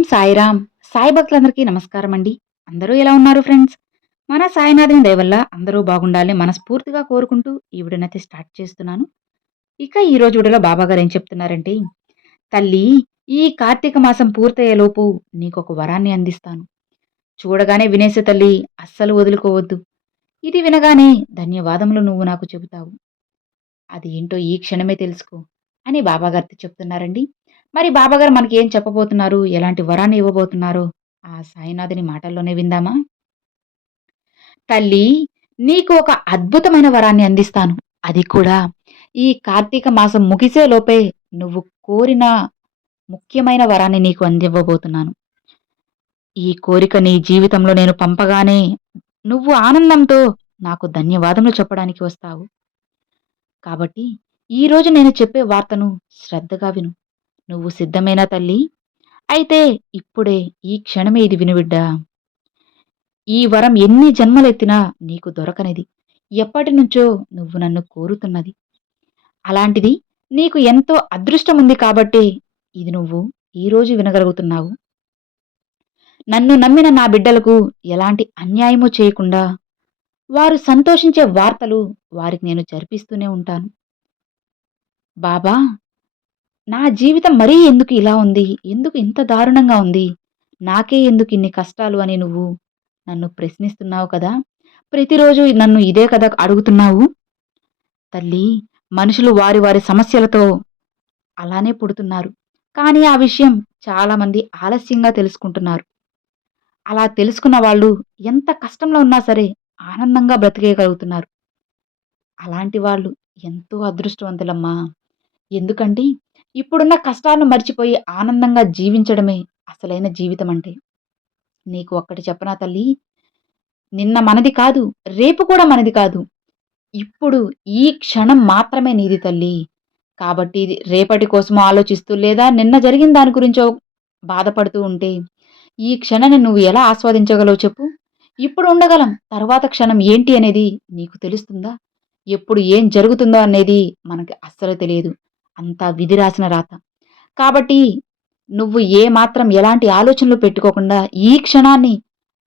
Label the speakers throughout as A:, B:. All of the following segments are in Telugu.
A: ఓం సాయిరామ్. సాయి భక్తులందరికీ నమస్కారం అండి. అందరూ ఎలా ఉన్నారు ఫ్రెండ్స్? మన సాయినాథుని దయవల్ల అందరూ బాగుండాలని మనస్ఫూర్తిగా కోరుకుంటూ ఈ వీడియోనైతే స్టార్ట్ చేస్తున్నాను. ఇక ఈ రోజు వీడియోలో బాబాగారు ఏం చెప్తున్నారంటే తల్లి ఈ కార్తీక మాసం పూర్తయ్యేలోపు నీకు ఒక వరాన్ని అందిస్తాను. చూడగానే వినేసే తల్లి అస్సలు వదులుకోవద్దు. ఇది వినగానే ధన్యవాదములు నువ్వు నాకు చెబుతావు. అది ఏంటో ఈ క్షణమే తెలుసుకో అని బాబాగారితో చెప్తున్నారండి. మరి బాబాగారు మనకి ఏం చెప్పబోతున్నారు? ఎలాంటి వరాన్ని ఇవ్వబోతున్నారు? ఆ సాయినాథుని మాటల్లోనే విందామా? తల్లి నీకు ఒక అద్భుతమైన వరాన్ని అందిస్తాను. అది కూడా ఈ కార్తీక మాసం ముగిసే లోపే నువ్వు కోరిన ముఖ్యమైన వరాన్ని నీకు అందివ్వబోతున్నాను. ఈ కోరిక నీ జీవితంలో నేను పంపగానే నువ్వు ఆనందంతో నాకు ధన్యవాదములు చెప్పడానికి వస్తావు. కాబట్టి ఈరోజు నేను చెప్పే వార్తను శ్రద్ధగా విను. నువ్వు సిద్ధమేనా తల్లి? అయితే ఇప్పుడే ఈ క్షణమే ఇది వినుబిడ్డా ఈ వరం ఎన్ని జన్మలెత్తినా నీకు దొరకనిది. ఎప్పటి నుంచో నువ్వు నన్ను కోరుతున్నది. అలాంటిది నీకు ఎంతో అదృష్టం ఉంది కాబట్టి ఇది నువ్వు ఈరోజు వినగలుగుతున్నావు. నన్ను నమ్మిన నా బిడ్డలకు ఎలాంటి అన్యాయమూ చేయకుండా వారు సంతోషించే వార్తలు వారికి నేను జరిపిస్తూనే ఉంటాను. బాబా నా జీవితం మరీ ఎందుకు ఇలా ఉంది? ఎందుకు ఇంత దారుణంగా ఉంది? నాకే ఎందుకు ఇన్ని కష్టాలు అని నువ్వు నన్ను ప్రశ్నిస్తున్నావు కదా? ప్రతిరోజు నన్ను ఇదే కదా అడుగుతున్నావు? తల్లి మనుషులు వారి వారి సమస్యలతో అలానే పుడుతున్నారు. కానీ ఆ విషయం చాలామంది ఆలస్యంగా తెలుసుకుంటున్నారు. అలా తెలుసుకున్న వాళ్ళు ఎంత కష్టంలో ఉన్నా సరే ఆనందంగా బ్రతికేయగలుగుతున్నారు. అలాంటి వాళ్ళు ఎంతో అదృష్టవంతులమ్మా. ఎందుకంటే ఇప్పుడున్న కష్టాలను మర్చిపోయి ఆనందంగా జీవించడమే అసలైన జీవితం అంటే నీకు ఒక్కటి చెప్పనా తల్లి? నిన్న మనది కాదు రేపు కూడా మనది కాదు. ఇప్పుడు ఈ క్షణం మాత్రమే నీది తల్లి. కాబట్టి రేపటి కోసం ఆలోచిస్తూ లేదా నిన్న జరిగిన దాని గురించో బాధపడుతూ ఉంటే ఈ క్షణాన్ని నువ్వు ఎలా ఆస్వాదించగలవు చెప్పు? ఇప్పుడు ఉండగలం తర్వాత క్షణం ఏంటి అనేది నీకు తెలుస్తుందా? ఎప్పుడు ఏం జరుగుతుందో అనేది మనకి అస్సలు తెలియదు. అంతా విధి రాసిన రాత. కాబట్టి నువ్వు ఏ మాత్రం ఎలాంటి ఆలోచనలు పెట్టుకోకుండా ఈ క్షణాన్ని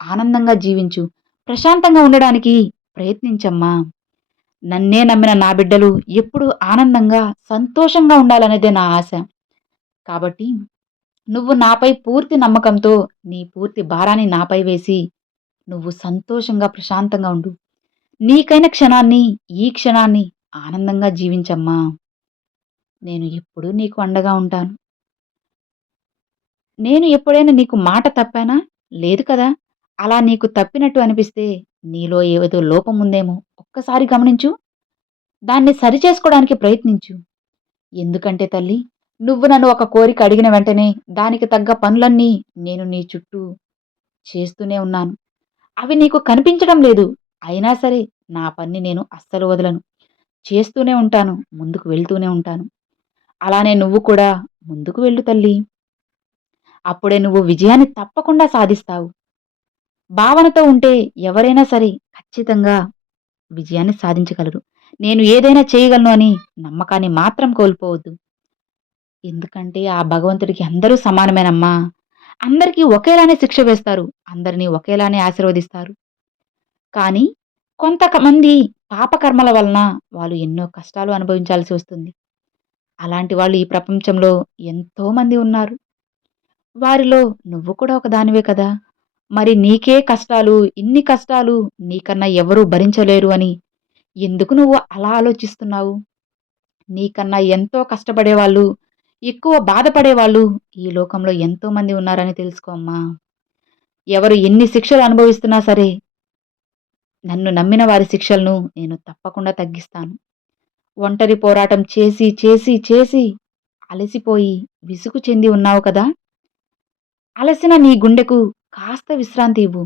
A: ఆనందంగా జీవించు. ప్రశాంతంగా ఉండడానికి ప్రయత్నించమ్మా. నన్నే నమ్మిన నా బిడ్డలు ఎప్పుడు ఆనందంగా సంతోషంగా ఉండాలనేదే నా ఆశ. కాబట్టి నువ్వు నాపై పూర్తి నమ్మకంతో నీ పూర్తి భారాన్ని నాపై వేసి నువ్వు సంతోషంగా ప్రశాంతంగా ఉండు. నీకైన క్షణాన్ని ఈ క్షణాన్ని ఆనందంగా జీవించమ్మా. నేను ఎప్పుడూ నీకు అండగా ఉంటాను. నేను ఎప్పుడైనా నీకు మాట తప్పానా? లేదు కదా. అలా నీకు తప్పినట్టు అనిపిస్తే నీలో ఏదో లోపం ఉందేమో. ఒక్కసారి గమనించు. దాన్ని సరిచేసుకోవడానికి ప్రయత్నించు. ఎందుకంటే తల్లి నువ్వు నన్ను ఒక కోరిక అడిగిన వెంటనే దానికి తగ్గ పనులన్నీ నేను నీ చుట్టూ చేస్తూనే ఉన్నాను. అవి నీకు కనిపించడం లేదు. అయినా సరే నా పని నేను అస్సలు వదలను. చేస్తూనే ఉంటాను. ముందుకు వెళ్తూనే ఉంటాను. అలానే నువ్వు కూడా ముందుకు వెళ్ళు తల్లి. అప్పుడే నువ్వు విజయాన్ని తప్పకుండా సాధిస్తావు. భావనతో ఉంటే ఎవరైనా సరే ఖచ్చితంగా విజయాన్ని సాధించగలరు. నేను ఏదైనా చేయగలను అని నమ్మకాన్ని మాత్రం కోల్పోవద్దు. ఎందుకంటే ఆ భగవంతుడికి అందరూ సమానమేనమ్మా. అందరికీ ఒకేలానే శిక్ష వేస్తారు. అందరినీ ఒకేలానే ఆశీర్వదిస్తారు. కానీ కొంతమంది పాపకర్మల వలన వాళ్ళు ఎన్నో కష్టాలు అనుభవించాల్సి వస్తుంది. అలాంటి వాళ్ళు ఈ ప్రపంచంలో ఎంతోమంది ఉన్నారు. వారిలో నువ్వు కూడా ఒకదానివే కదా. మరి నీకే కష్టాలు ఇన్ని కష్టాలు నీకన్నా ఎవరూ భరించలేరు అని ఎందుకు నువ్వు అలా ఆలోచిస్తున్నావు? నీకన్నా ఎంతో కష్టపడేవాళ్ళు ఎక్కువ బాధపడేవాళ్ళు ఈ లోకంలో ఎంతోమంది ఉన్నారని తెలుసుకోమ్మా ఎవరు ఎన్ని శిక్షలు అనుభవిస్తున్నా సరే నన్ను నమ్మిన వారి శిక్షలను నేను తప్పకుండా తగ్గిస్తాను. ఒంటరి పోరాటం చేసి చేసి చేసి అలసిపోయి విసుగు చెంది ఉన్నావు కదా? అలసిన నీ గుండెకు కాస్త విశ్రాంతి ఇవ్వు.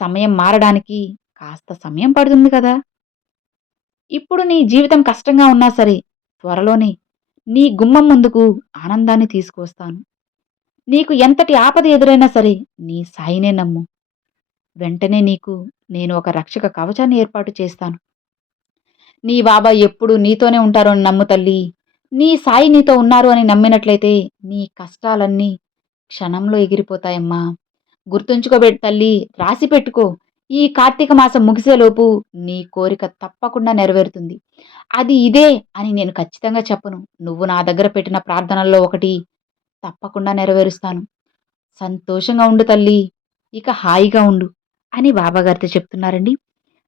A: సమయం మారడానికి కాస్త సమయం పడుతుంది కదా? ఇప్పుడు నీ జీవితం కష్టంగా ఉన్నా సరే త్వరలోనే నీ గుమ్మం ముందుకు ఆనందాన్ని తీసుకువస్తాను. నీకు ఎంతటి ఆపద ఎదురైనా సరే నీ సాయినే నమ్ము. వెంటనే నీకు నేను ఒక రక్షక కవచాన్ని ఏర్పాటు చేస్తాను. నీ బాబా ఎప్పుడు నీతోనే ఉంటారు అని నమ్ము తల్లి. నీ సాయి నీతో ఉన్నారు అని నమ్మినట్లయితే నీ కష్టాలన్నీ క్షణంలో ఎగిరిపోతాయమ్మా. గుర్తుంచుకోబెట్టు తల్లి రాసి పెట్టుకో. ఈ కార్తీక మాసం ముగిసేలోపు నీ కోరిక తప్పకుండా నెరవేరుతుంది. అది ఇదే అని నేను ఖచ్చితంగా చెప్పను. నువ్వు నా దగ్గర పెట్టిన ప్రార్థనల్లో ఒకటి తప్పకుండా నెరవేరుస్తాను. సంతోషంగా ఉండు తల్లి. ఇక హాయిగా ఉండు అని బాబాగారితో చెప్తున్నారండి.